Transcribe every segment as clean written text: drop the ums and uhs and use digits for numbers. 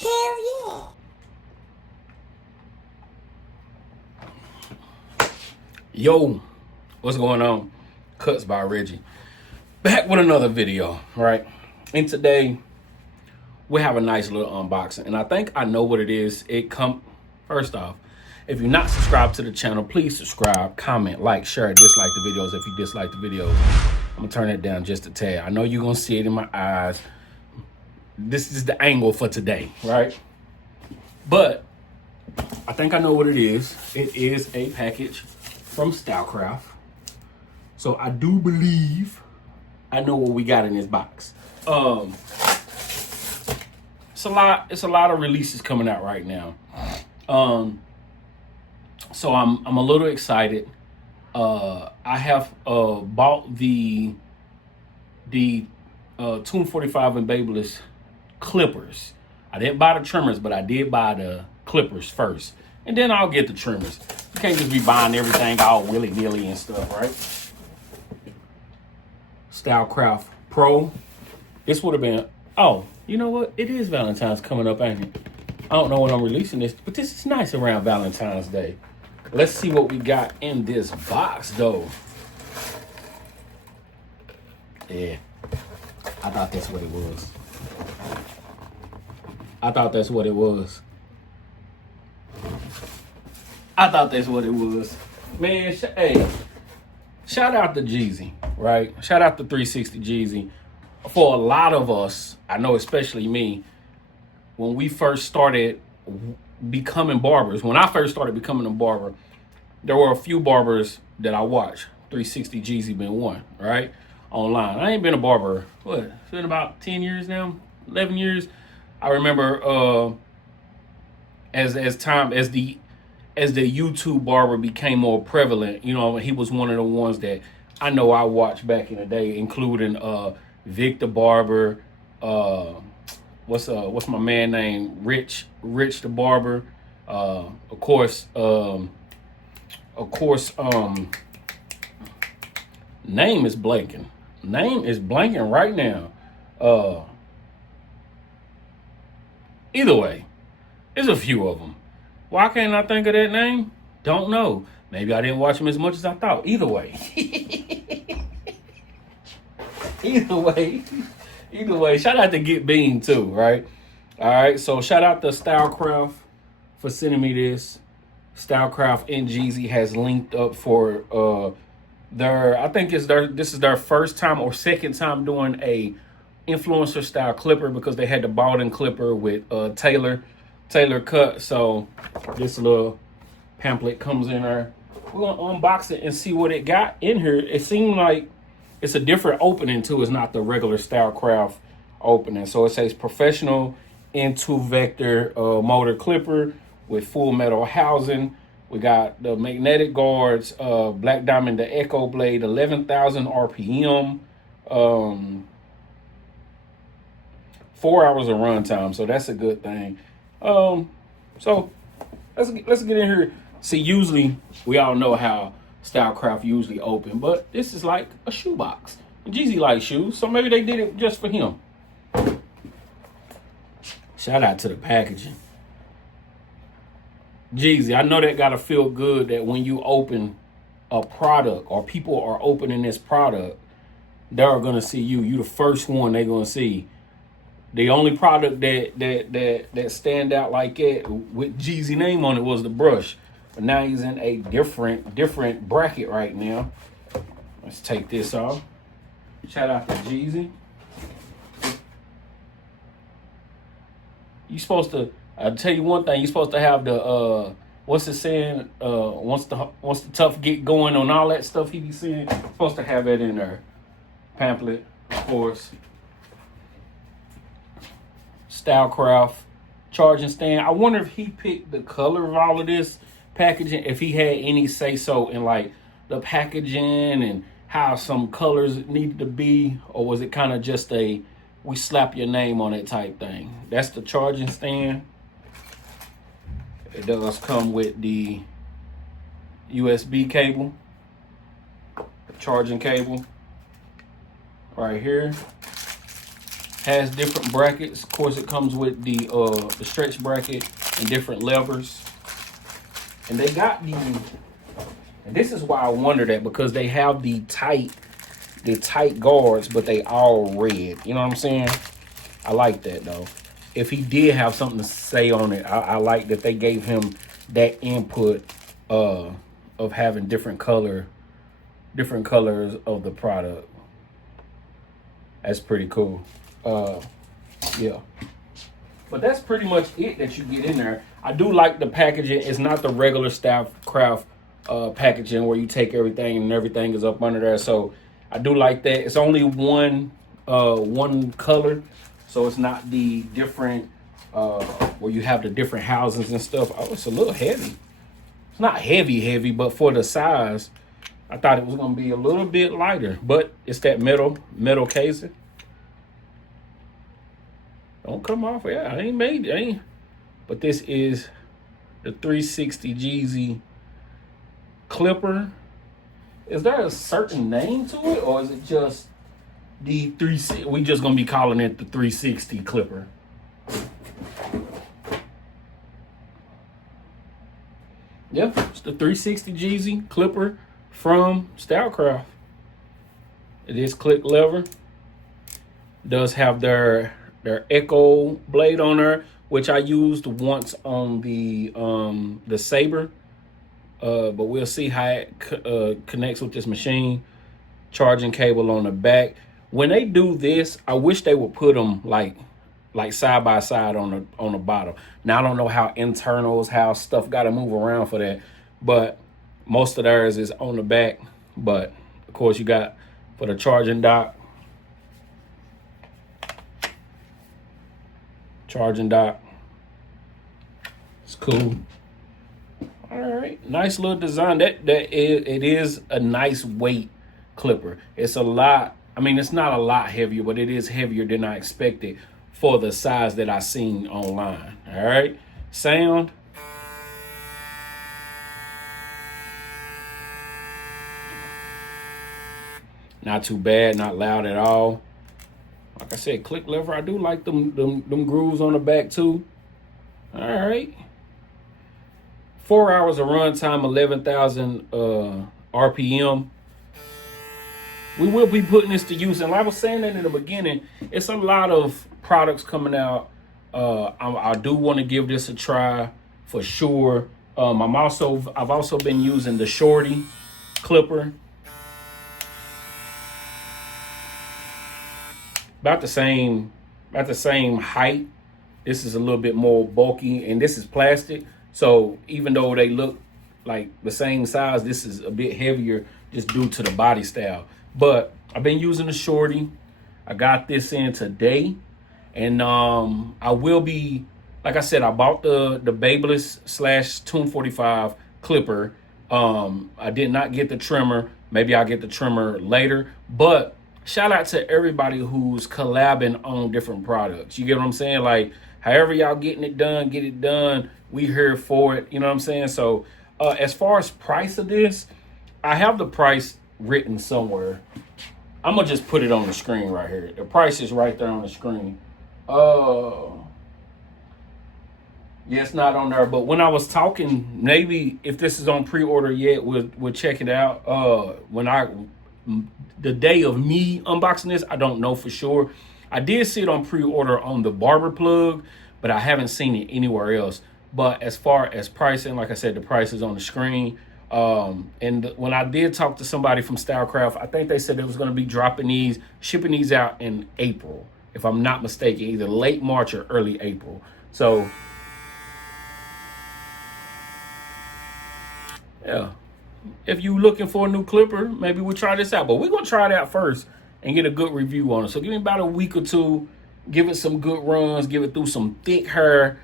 Hell yeah. Yo, what's going on? Cuts by Reggie. Back with another video, right? And today we have a nice little unboxing. And I think I know what it is. First off, if you're not subscribed to the channel, please subscribe, comment, like, share, dislike the videos. If you dislike the videos, I'm gonna turn it down just a tad. I know you're gonna see it in my eyes. This is the angle for today, right? But I think I know what it is. It is a package from Stylecraft. So I do believe I know what we got in this box. It's a lot of releases coming out right now. So I'm a little excited. I have bought the 245 and Babyliss clippers. I didn't buy the trimmers, but I did buy the clippers first, and then I'll get the trimmers. You can't just be buying everything all willy-nilly and stuff, right? Stylecraft Pro. This would have been, oh, you know what? It is Valentine's coming up, ain't it? I don't know when I'm releasing this, but this is nice around Valentine's Day. Let's see what we got in this box, though. Yeah, I thought that's what it was. I thought that's what it was. Man, hey, shout out to Jeezy, right? Shout out to 360 Jeezy. For a lot of us, I know especially me, when we first started becoming barbers, when I first started becoming a barber, there were a few barbers that I watched. 360 Jeezy been one, right? Online. I ain't been a barber, what? It's been about 10 years now, 11 years. I remember as the YouTube barber became more prevalent, you know, he was one of the ones that I know I watched back in the day, including Victor Barber, what's my man name? Rich the Barber. Of course, name is blanking. Name is blanking right now. Either way, there's a few of them. Why can't I think of that name? Don't know. Maybe I didn't watch him as much as I thought. Either way. Either way, shout out to Get Bean too, right? All right, so shout out to Stylecraft for sending me this. Stylecraft and Jeezy has linked up for this is their first time or second time doing a influencer style clipper, because they had the balding clipper with Taylor cut. So this little pamphlet comes in there. We're gonna unbox it and see what it got in here. It seemed like it's a different opening too. It's not the regular Stylecraft opening. So it says professional into vector motor clipper with full metal housing. We got the magnetic guards, Black Diamond, the Echo Blade, 11,000 RPM, 4 hours of runtime. So that's a good thing. So let's get in here. See, usually we all know how Stylecraft usually open, but this is like a shoebox. Jeezy likes shoes, so maybe they did it just for him. Shout out to the packaging. Jeezy, I know that gotta feel good that when you open a product or people are opening this product, they're gonna see you. You the first one they're gonna see. The only product that stand out like that with Jeezy name on it was the brush. But now he's in a different bracket right now. Let's take this off. Shout out to Jeezy. You supposed to, I'll tell you one thing, you're supposed to have the what's it saying? Once the tough get going on all that stuff he be saying, supposed to have that in there. Pamphlet, of course. Stylecraft charging stand. I wonder if he picked the color of all of this packaging, if he had any say so in like the packaging and how some colors needed to be, or was it kind of just a we slap your name on it type thing. That's the charging stand. It does come with the USB cable, the charging cable right here. Has different brackets. Of course, it comes with the stretch bracket and different levers. And they got the, and this is why I wonder that, because they have the tight guards, but they all red. You know what I'm saying? I like that though. If he did have something to say on it, I like that they gave him that input of having different colors of the product. That's pretty cool. Yeah. But that's pretty much it that you get in there. I do like the packaging. It's not the regular Stylecraft packaging where you take everything and everything is up under there. So I do like that. It's only one color, so it's not the different where you have the different housings and stuff. Oh, it's a little heavy. It's not heavy, but for the size, I thought it was gonna be a little bit lighter. But it's that metal casing. Don't come off. Yeah, I ain't made it. But this is the 360 Jeezy clipper. Is there a certain name to it, or is it just the 360? We just gonna be calling it the 360 clipper. Yeah, it's the 360 Jeezy clipper from Stylecraft. It is click lever. Does have their Echo blade on there, which I used once on the Saber. But we'll see how it connects with this machine. Charging cable on the back. When they do this, I wish they would put them like side by side on the bottom. Now I don't know how internals, how stuff got to move around for that, but most of theirs is on the back. But of course, you got for the charging dock. It's cool. All right, nice little design. It is a nice weight clipper. It's a lot. I mean, it's not a lot heavier, but it is heavier than I expected for the size that I seen online. All right, sound. Not too bad, not loud at all. Like I said, click lever. I do like them grooves on the back too. All right. 4 hours of runtime, 11,000 RPM. We will be putting this to use. And like I was saying that in the beginning, it's a lot of products coming out. I do want to give this a try for sure. I've also been using the Shorty clipper. About the same height. This is a little bit more bulky, and this is plastic. So even though they look like the same size, this is a bit heavier just due to the body style. But I've been using the Shorty. I got this in today, and I will be, like I said, I bought the Babyliss / Tune 45 clipper. I did not get the trimmer. Maybe I'll get the trimmer later, but shout out to everybody who's collabing on different products. You get what I'm saying? Like, however y'all getting it done, get it done. We here for it. You know what I'm saying? So as far as price of this, I have the price written somewhere. I'm going to just put it on the screen right here. The price is right there on the screen. Yeah, it's not on there. But when I was talking, maybe if this is on pre-order yet, we'll check it out. The day of me unboxing this, I don't know for sure. I did see it on pre-order on the Barber plug, but I haven't seen it anywhere else. But as far as pricing, like I said, the price is on the screen. And when I did talk to somebody from Stylecraft, I think they said it was going to be shipping these out in April, if I'm not mistaken, either late March or early April. So, yeah. If you're looking for a new clipper, maybe we'll try this out. But we're going to try it out first and get a good review on it. So give me about a week or two. Give it some good runs. Give it through some thick hair.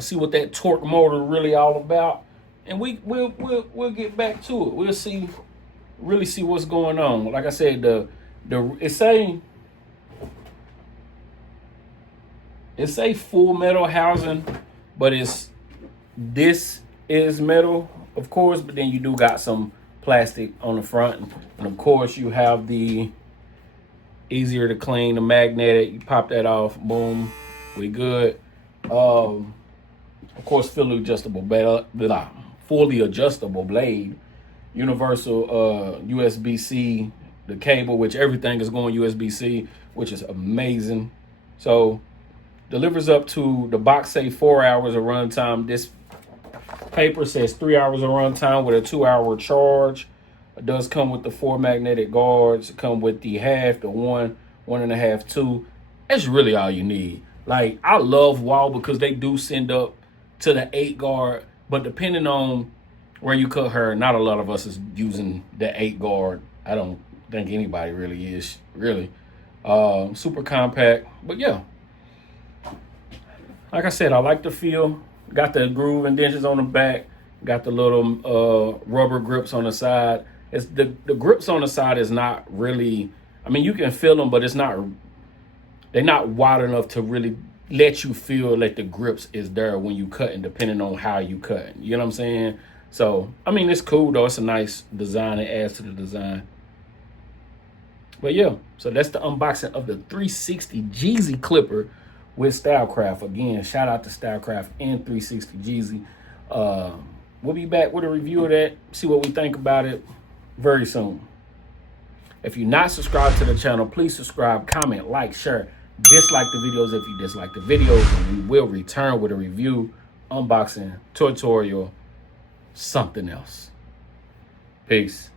See what that torque motor really all about. And we'll get back to it. We'll really see what's going on. Like I said, it's a full metal housing, but this is metal, of course, but then you do got some plastic on the front, and of course you have the Easier to clean, the magnetic, you pop that off, boom, we good. Of course, fully adjustable blade, universal USB-C, the cable, which everything is going USB-C, which is amazing. So delivers up to, the box say 4 hours of runtime. This paper says 3 hours of runtime with a 2-hour charge. It does come with the 4 magnetic guards. It come with the half, the 1.5, 2. That's really all you need. Like, I love Wahl because they do send up to the 8 guard, but depending on where you cut hair, not a lot of us is using the 8 guard. I don't think anybody really is, really. Super compact, but yeah. Like I said, I like the feel. Got the groove indentions on the back. Got the little rubber grips on the side. It's the grips on the side is not really, I mean, you can feel them, but it's not, they're not wide enough to really let you feel like the grips is there when you cutting, depending on how you cut. You know what I'm saying? So, I mean, it's cool though. It's a nice design. It adds to the design. But yeah, so that's the unboxing of the 360 Jeezy clipper with Stylecraft. Again, shout out to Stylecraft and 360 Jeezy. We'll be back with a review of that, see what we think about it very soon. If you're not subscribed to the channel, please subscribe, comment, like, share, dislike the videos if you dislike the videos, and we will return with a review, unboxing, tutorial, something else. Peace.